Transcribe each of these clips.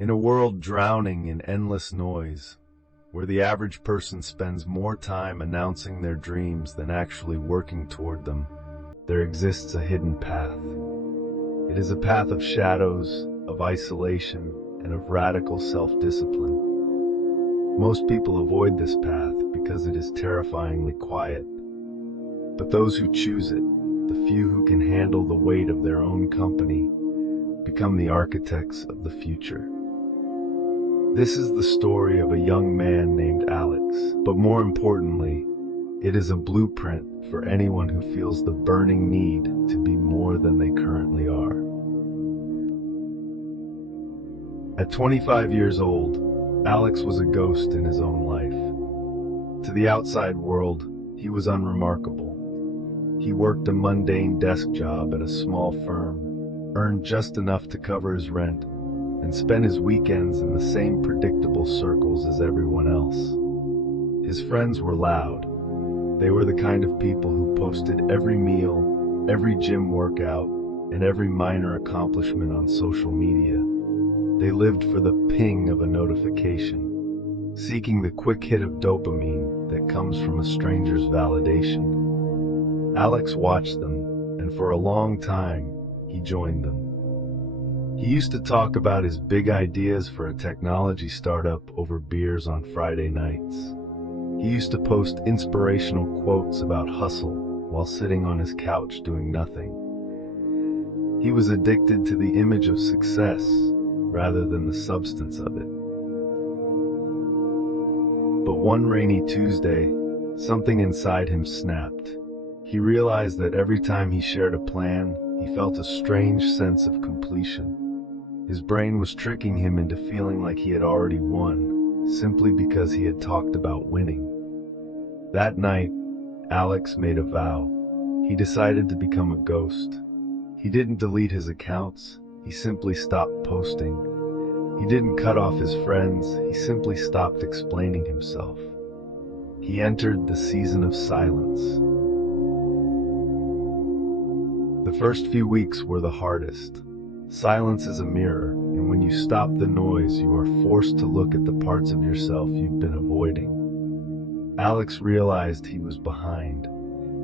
In a world drowning in endless noise, where the average person spends more time announcing their dreams than actually working toward them, there exists a hidden path. It is a path of shadows, of isolation, and of radical self-discipline. Most people avoid this path because it is terrifyingly quiet. But those who choose it, the few who can handle the weight of their own company, become the architects of the future. This is the story of a young man named Alex, but more importantly, it is a blueprint for anyone who feels the burning need to be more than they currently are. At 25 years old, Alex was a ghost in his own life. To the outside world, he was unremarkable. He worked a mundane desk job at a small firm, earned just enough to cover his rent, and spent his weekends in the same predictable circles as everyone else. His friends were loud. They were the kind of people who posted every meal, every gym workout, and every minor accomplishment on social media. They lived for the ping of a notification, seeking the quick hit of dopamine that comes from a stranger's validation. Alex watched them, and for a long time, he joined them. He used to talk about his big ideas for a technology startup over beers on Friday nights. He used to post inspirational quotes about hustle while sitting on his couch doing nothing. He was addicted to the image of success rather than the substance of it. But one rainy Tuesday, something inside him snapped. He realized that every time he shared a plan, he felt a strange sense of completion. His brain was tricking him into feeling like he had already won, simply because he had talked about winning. That night, Alex made a vow. He decided to become a ghost. He didn't delete his accounts, he simply stopped posting. He didn't cut off his friends, he simply stopped explaining himself. He entered the season of silence. The first few weeks were the hardest. Silence is a mirror, and when you stop the noise, you are forced to look at the parts of yourself you've been avoiding. Alex realized he was behind.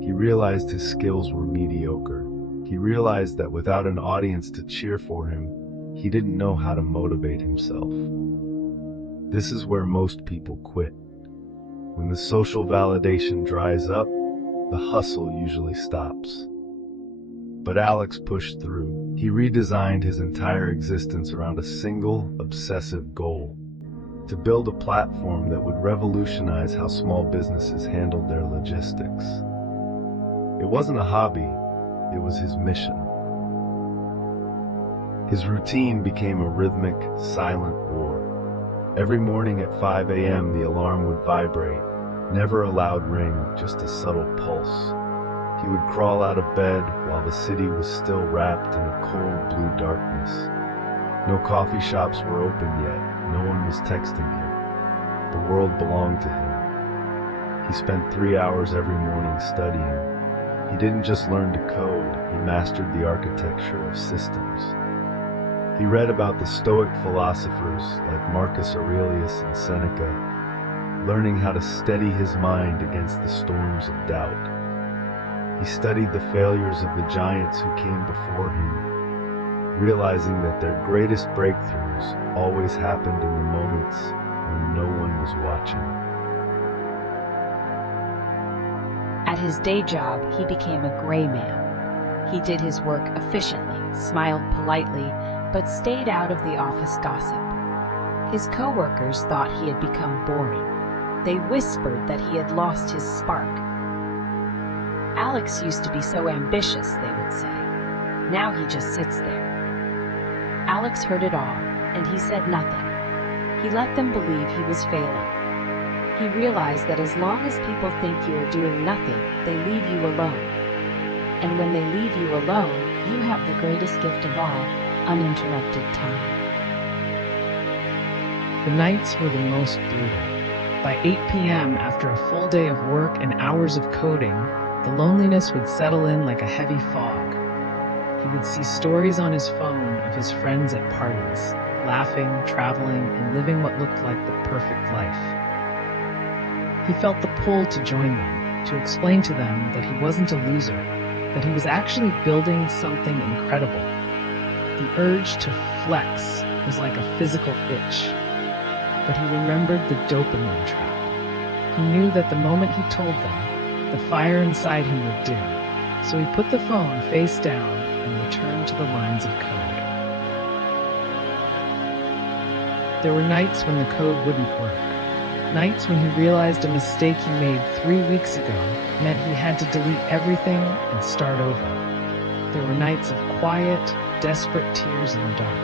He realized his skills were mediocre. He realized that without an audience to cheer for him, he didn't know how to motivate himself. This is where most people quit. When the social validation dries up, the hustle usually stops. But Alex pushed through. He redesigned his entire existence around a single, obsessive goal: to build a platform that would revolutionize how small businesses handled their logistics. It wasn't a hobby, it was his mission. His routine became a rhythmic, silent war. Every morning at 5 a.m. the alarm would vibrate, never a loud ring, just a subtle pulse. He would crawl out of bed while the city was still wrapped in a cold blue darkness. No coffee shops were open yet, no one was texting him. The world belonged to him. He spent 3 hours every morning studying. He didn't just learn to code, he mastered the architecture of systems. He read about the Stoic philosophers like Marcus Aurelius and Seneca, learning how to steady his mind against the storms of doubt. He studied the failures of the giants who came before him, realizing that their greatest breakthroughs always happened in the moments when no one was watching. At his day job, he became a gray man. He did his work efficiently, smiled politely, but stayed out of the office gossip. His coworkers thought he had become boring. They whispered that he had lost his spark. Alex used to be so ambitious, they would say. Now he just sits there. Alex heard it all, and he said nothing. He let them believe he was failing. He realized that as long as people think you are doing nothing, they leave you alone. And when they leave you alone, you have the greatest gift of all, uninterrupted time. The nights were the most brutal. By 8 p.m., after a full day of work and hours of coding, the loneliness would settle in like a heavy fog. He would see stories on his phone of his friends at parties, laughing, traveling, and living what looked like the perfect life. He felt the pull to join them, to explain to them that he wasn't a loser, that he was actually building something incredible. The urge to flex was like a physical itch, but he remembered the dopamine trap. He knew that the moment he told them, the fire inside him would dim, so he put the phone face down and returned to the lines of code. There were nights when the code wouldn't work, nights when he realized a mistake he made 3 weeks ago meant he had to delete everything and start over. There were nights of quiet, desperate tears in the dark.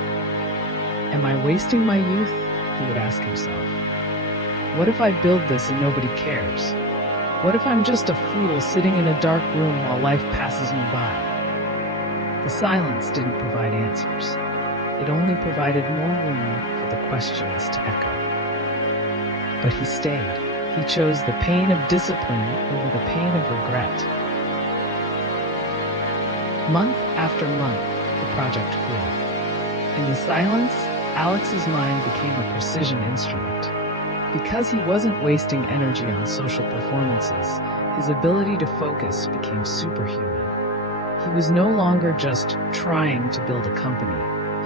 Am I wasting my youth? He would ask himself. What if I build this and nobody cares? What if I'm just a fool sitting in a dark room while life passes me by? The silence didn't provide answers. It only provided more room for the questions to echo. But he stayed. He chose the pain of discipline over the pain of regret. Month after month, the project grew. In the silence, Alex's mind became a precision instrument. Because he wasn't wasting energy on social performances, his ability to focus became superhuman. He was no longer just trying to build a company.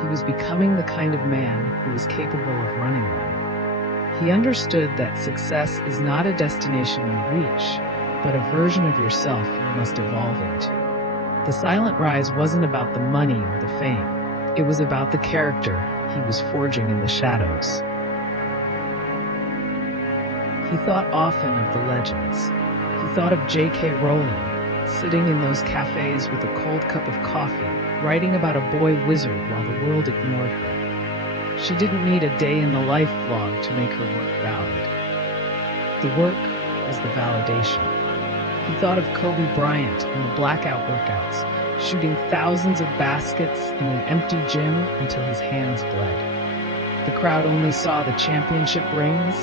He was becoming the kind of man who was capable of running one. He understood that success is not a destination you reach, but a version of yourself you must evolve into. The silent rise wasn't about the money or the fame. It was about the character he was forging in the shadows. He thought often of the legends. He thought of J.K. Rowling, sitting in those cafes with a cold cup of coffee, writing about a boy wizard while the world ignored her. She didn't need a day-in-the-life vlog to make her work valid. The work was the validation. He thought of Kobe Bryant in the blackout workouts, shooting thousands of baskets in an empty gym until his hands bled. The crowd only saw the championship rings,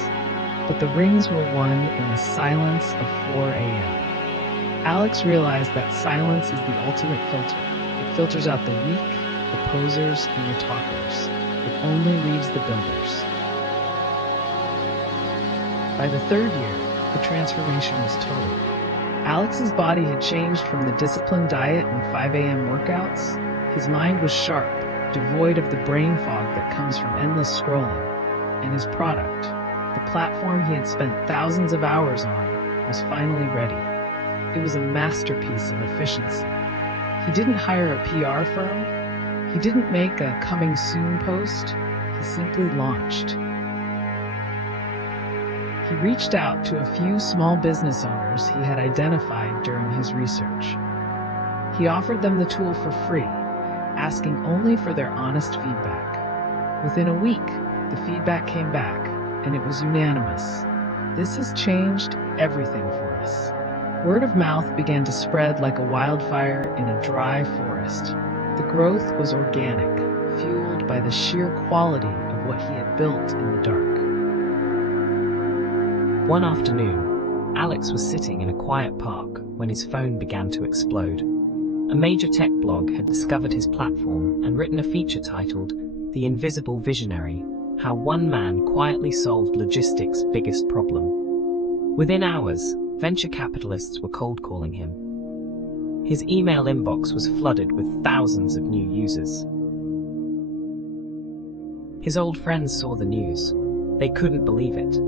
but the rings were won in the silence of 4 a.m. Alex realized that silence is the ultimate filter. It filters out the weak, the posers, and the talkers. It only leaves the builders. By the 3rd year, the transformation was total. Alex's body had changed from the disciplined diet and 5 a.m. workouts. His mind was sharp, devoid of the brain fog that comes from endless scrolling. And his product, the platform he had spent thousands of hours on, was finally ready. It was a masterpiece of efficiency. He didn't hire a PR firm. He didn't make a coming soon post. He simply launched. He reached out to a few small business owners he had identified during his research. He offered them the tool for free, asking only for their honest feedback. Within a week, the feedback came back, and it was unanimous. This has changed everything for us. Word of mouth began to spread like a wildfire in a dry forest. The growth was organic, fueled by the sheer quality of what he had built in the dark. One afternoon, Alex was sitting in a quiet park when his phone began to explode. A major tech blog had discovered his platform and written a feature titled The Invisible Visionary: How One Man Quietly Solved Logistics' Biggest Problem. Within hours, venture capitalists were cold calling him. His email inbox was flooded with thousands of new users. His old friends saw the news. They couldn't believe it.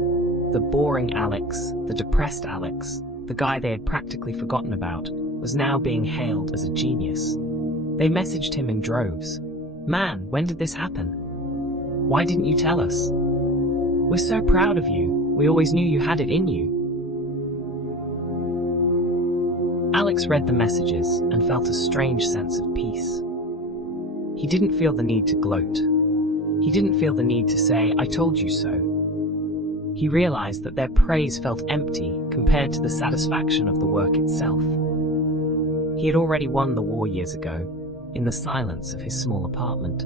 The boring Alex, the depressed Alex, the guy they had practically forgotten about, was now being hailed as a genius. They messaged him in droves. Man, when did this happen? Why didn't you tell us? We're so proud of you. We always knew you had it in you. Alex read the messages and felt a strange sense of peace. He didn't feel the need to gloat. He didn't feel the need to say, "I told you so." He realized that their praise felt empty compared to the satisfaction of the work itself. He had already won the war years ago, in the silence of his small apartment.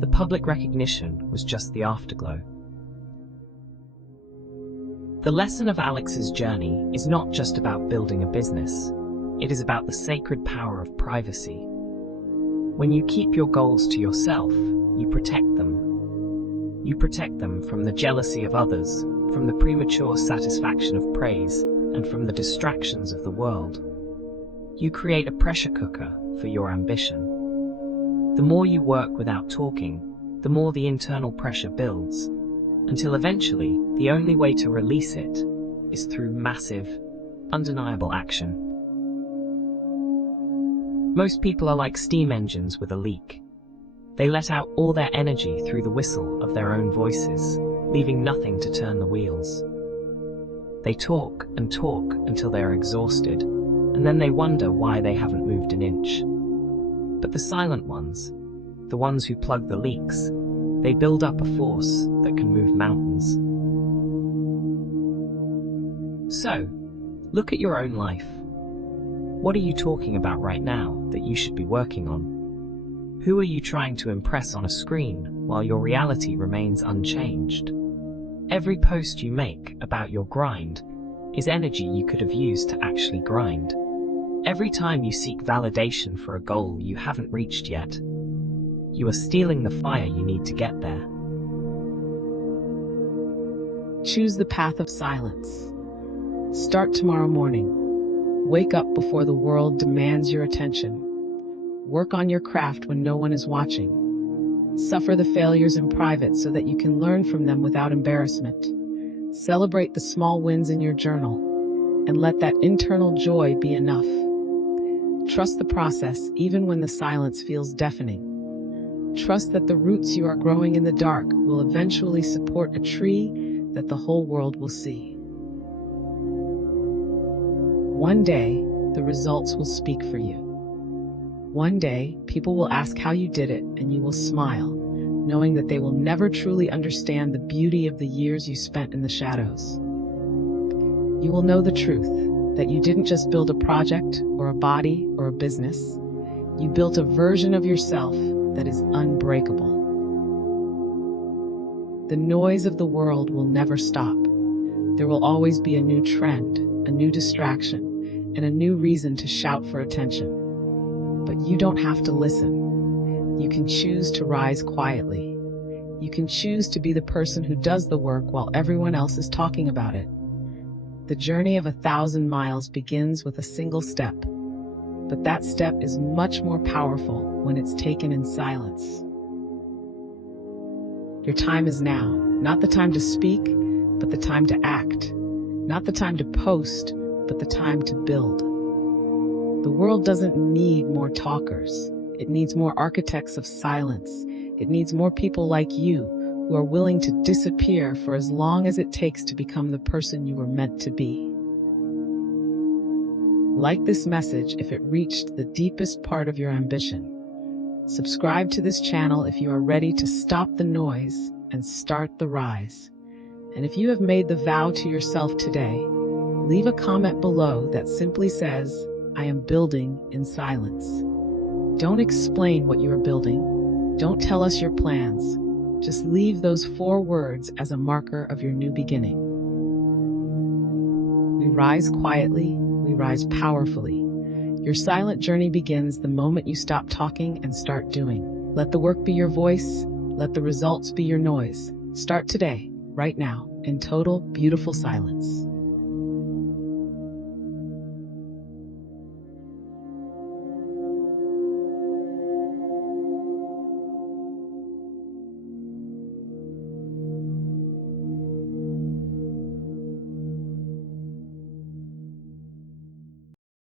The public recognition was just the afterglow. The lesson of Alex's journey is not just about building a business. It is about the sacred power of privacy. When you keep your goals to yourself, you protect them. You protect them from the jealousy of others, from the premature satisfaction of praise, and from the distractions of the world. You create a pressure cooker for your ambition. The more you work without talking, the more the internal pressure builds, until eventually the only way to release it is through massive, undeniable action. Most people are like steam engines with a leak. They let out all their energy through the whistle of their own voices, leaving nothing to turn the wheels. They talk and talk until they're exhausted, and then they wonder why they haven't moved an inch. But the silent ones, the ones who plug the leaks, they build up a force that can move mountains. So, look at your own life. What are you talking about right now that you should be working on? Who are you trying to impress on a screen while your reality remains unchanged? Every post you make about your grind is energy you could have used to actually grind. Every time you seek validation for a goal you haven't reached yet, you are stealing the fire you need to get there. Choose the path of silence. Start tomorrow morning. Wake up before the world demands your attention. Work on your craft when no one is watching. Suffer the failures in private so that you can learn from them without embarrassment. Celebrate the small wins in your journal, and let that internal joy be enough. Trust the process even when the silence feels deafening. Trust that the roots you are growing in the dark will eventually support a tree that the whole world will see. One day, the results will speak for you. One day, people will ask how you did it, and you will smile, knowing that they will never truly understand the beauty of the years you spent in the shadows. You will know the truth, that you didn't just build a project, or a body, or a business. You built a version of yourself that is unbreakable. The noise of the world will never stop. There will always be a new trend, a new distraction, and a new reason to shout for attention. But you don't have to listen. You can choose to rise quietly. You can choose to be the person who does the work while everyone else is talking about it. The journey of 1,000 miles begins with a single step, but that step is much more powerful when it's taken in silence. Your time is now, not the time to speak, but the time to act. Not the time to post, but the time to build. The world doesn't need more talkers. It needs more architects of silence. It needs more people like you who are willing to disappear for as long as it takes to become the person you were meant to be. Like this message if it reached the deepest part of your ambition. Subscribe to this channel if you are ready to stop the noise and start the rise. And if you have made the vow to yourself today, leave a comment below that simply says, I am building in silence. Don't explain what you are building. Don't tell us your plans. Just leave those 4 words as a marker of your new beginning. We rise quietly, we rise powerfully. Your silent journey begins the moment you stop talking and start doing. Let the work be your voice. Let the results be your noise. Start today, right now, in total, beautiful silence.